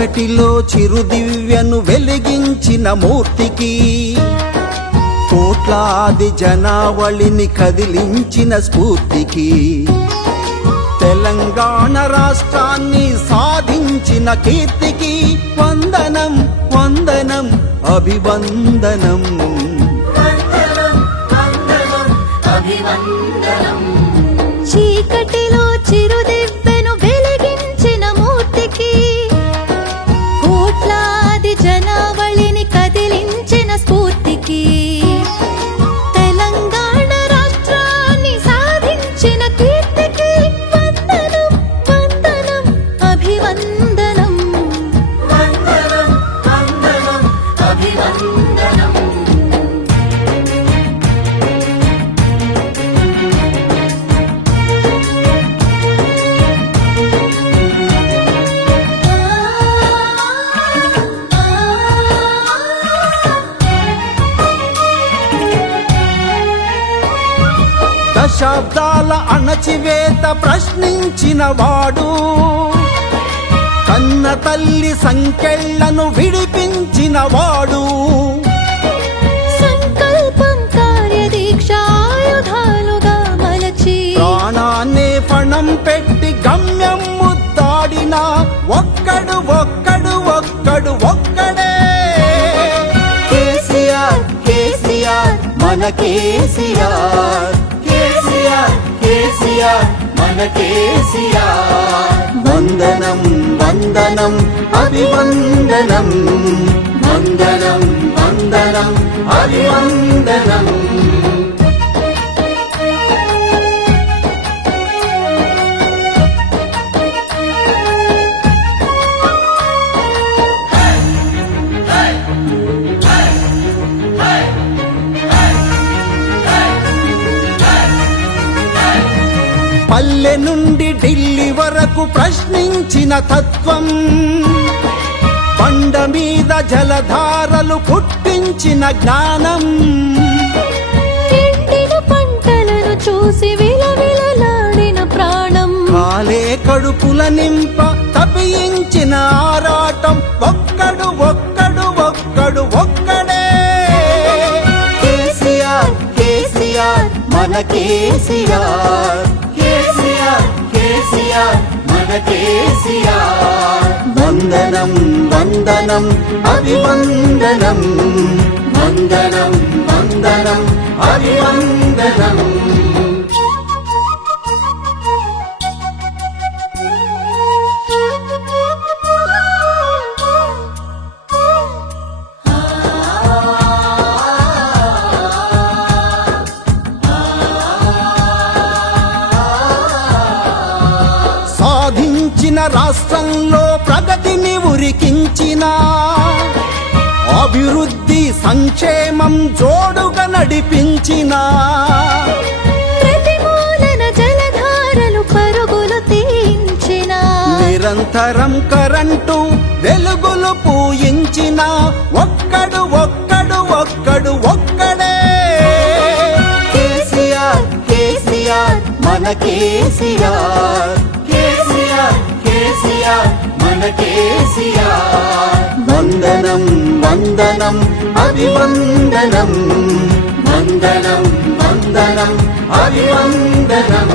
చీకటిలో చిరుదివ్యను వెలిగించిన మూర్తికి, కోట్లాది జనావళిని కదిలించిన స్ఫూర్తికి, తెలంగాణ రాష్ట్రాన్ని సాధించిన కీర్తికి వందనం వందనం అభివందనం. చీకటిలో చిరుదివ్వెను వెలిగించిన మూర్తికి, కోట్లాది జనావళిని కదిలించిన స్ఫూర్తికి, తెలంగాణ రాష్ట్రాన్ని సాధించిన కీర్తికి వందనం వందనం అభివందనం. వందనం వందనం అభివందనం. దశాబ్దాల అణచివేత ప్రశ్నించిన వాడు, కన్న తల్లి సంకెళ్లను విడిపించిన వాడు, సంకల్పం కార్యదీక్ష ఆయుధాలుగా మలచి ప్రాణాన్నే పణం పెట్టి గమ్యం ముద్దాడిన ఒక్కడు ఒక్కడు ఒక్కడు ఒక్కడే కేసీఆర్. కేసీఆర్ మన కేసీఆర్. కేసీఆర్ కేసీఆర్ మన కేసీఆర్. వందనం వందనం అభివందనం. వందనం వందనం అభివందనం. పల్లె నుండి ఢిల్లీ వరకు ప్రశ్నించిన తత్వం, బండ మీద జలధారలు పుట్టించిన జ్ఞానం, ఎండిన పంటలను చూసి విలవిలలాడిన ప్రాణం, కాలే కడుపుల నింప తప్పించిన ఆరాటం ఒక్కడు ఒక్కడు ఒక్కడు ఒక్కడే కేసీఆర్. కేసీఆర్ మన కేసీఆర్. కేసీఆర్ కేసీఆర్ మన కేసీఆర్. వందనం వందనం అభివందనం. వందనం వందనం అభివందనం. సాధించిన రాష్ట్రంలో ప్రగతిని ఉరికించిన, అభివృద్ధి సంక్షేమం జోడుగా నడిపించిన, ప్రతిమూలన జలధారలు పరుగులు తీయించిన, నిరంతరం కరెంటు వెలుగులు పూయించిన ఒక్కడు ఒక్కడు ఒక్కడు ఒక్కడే కేసీఆర్. కేసీఆర్ మన కేసీఆర్. కేసీఆర్ కేసీఆర్ మన కేసీఆర్. వందనం వందనం అభివందనం. వందనం వందనం అభివందనం.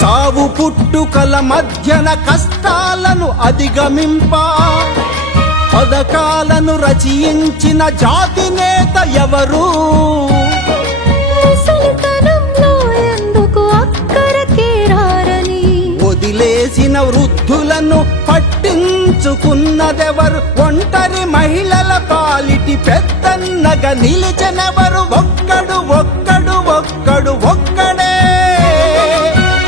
చావు పుట్టుకల మధ్యన కష్టాలను అధిగమింప, పథకాలను రచయించిన జాతి నేత ఎవరు? ముసలితనంలో ఎందుకు అక్కరకే రారని వదిలేసిన వృద్ధులను పట్టించుకున్నదెవరు? ఒంటరి మహిళల పాలిటి పెద్దన్నగా నిలిచెనెవరు? ఒక్కడు ఒక్కడు ఒక్కడు ఒక్కడే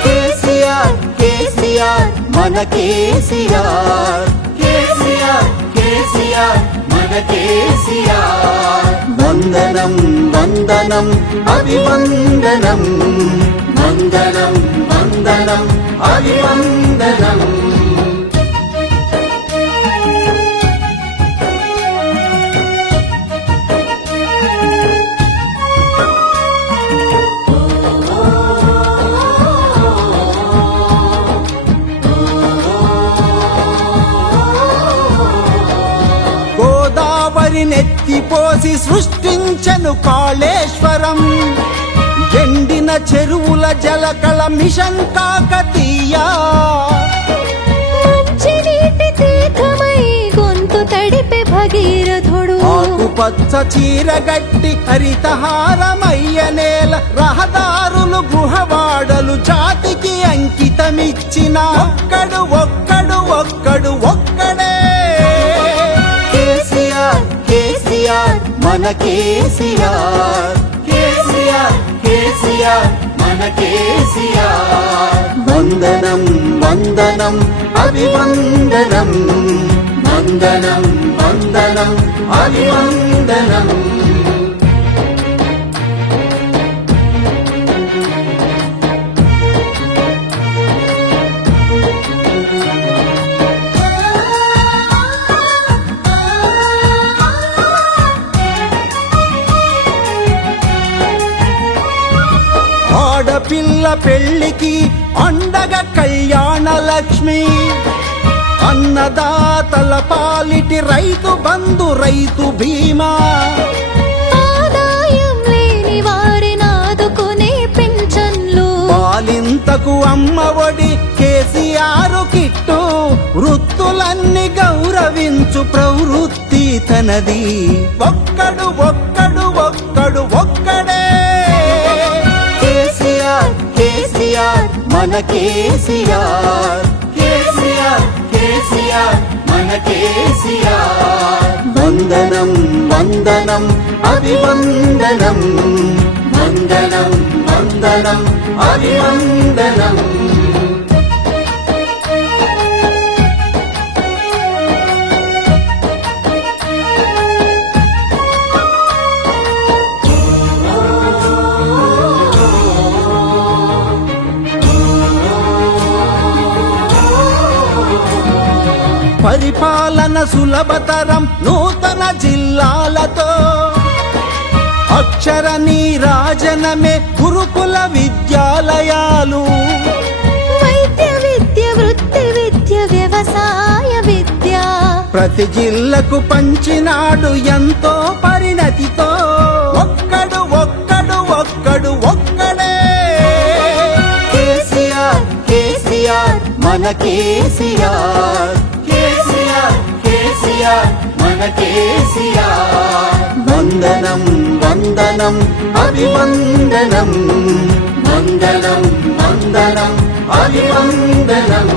కేసీఆర్. కేసీఆర్ మన కేసీఆర్. కేసీఆర్ కేసీఆర్ మన కేసీఆర్. వందనం వందనం అభివందనం. వందనం వందనం అభివందనం. గోదావరి నెత్తిపోసి సృష్టించను కాళేశ్వరం, ఎండిన చెరువుల జలకళ మిషన్ కాకతీయ. మంచినీటి తీర్థమై గొంతు తడిపే భగీరథుడు, ఆకుపచ్చ చీరగట్టి హరితహారమయ్య నేల, రహదారులు గృహవాడలు జాతికి అంకితమిచ్చిన ఒక్కడు ఒక్కడు ఒక్కడు ఒక్కడే. కేసీఆర్ కేసీఆర్ మన కేసీఆర్, కేసీఆర్ కేసీఆర్ మన కేసీఆర్. వందనం వందనం అభివందనం, వందనం వందనం అభివందనం. ఆడపిల్ల పెళ్లికి అండగ కళ్యాణ లక్ష్మి, అన్నదాతల పాలిటి రైతు బంధు రైతు బీమా. ఆదాయం లేని వారిని ఆదుకునే పింఛన్లు, పాలింతకు అమ్మ ఒడి కేసీఆర్ కిట్టు, వృత్తులన్నీ గౌరవించు ప్రవృత్తి తనది. ఒక్కడు ఒక్కడు ఒక్కడు ఒక్కడే. కేసీఆర్ కేసీఆర్ మన కేసీఆర్, కేసీఆర్ కేసీఆర్ మన కేసీఆర్. వందనం వందనం అభివందనం, వందనం వందనం అభివందనం. పరిపాలన సులభతరం నూతన జిల్లాలతో, అక్షర నీరాజనమే గురుకుల విద్యాలయాలు. వైద్య విద్య వృత్తి విద్య వ్యవసాయ విద్య, ప్రతి జిల్లకు పంచినాడు ఎంతో పరిణతితో. ఒక్కడు ఒక్కడు ఒక్కడు ఒక్కడే. కేసీఆర్ కేసీఆర్ మన కేసీఆర్, కేసీఆర్ కేసీఆర్ మన కేసీఆర్. వందనం వందనం అభివందనం, వందనం వందనం అభివందనం.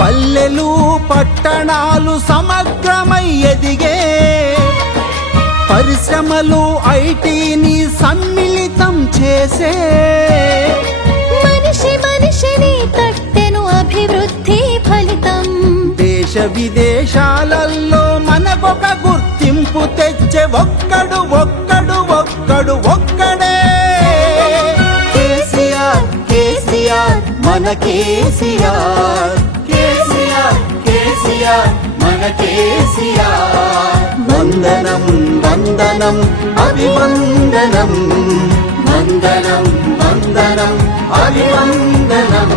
పల్లెలు పట్టణాలు సమగ్రమై ఎదిగే, పరిశ్రమలు ఐటీని సమ్మిళితం చేసే. మనిషి మనిషిని తట్టెను అభివృద్ధి ఫలితం, దేశ విదేశాలలో మనకొక గుర్తింపు తెచ్చే ఒక్కడు ఒక్కడు ఒక్కడు ఒక్కడే. కేసీఆర్ కేసీఆర్ మన కేసీఆర్, కేసీఆర్ కేసీఆర్ మన కేసీఆర్. వందనం వందనం అభివందనం, వందనం వందనం అభివందనం.